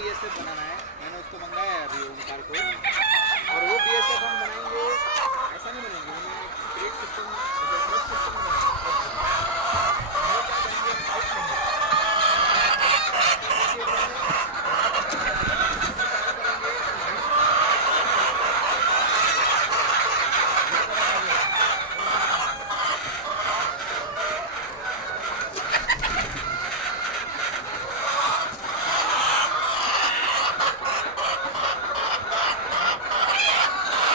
बीएसएफ बनाना है, मैंने उसको मंगाया है अभी ओमकार को, और वो बीएसएफ हम बनाएंगे, ऐसा नहीं बनेंगे,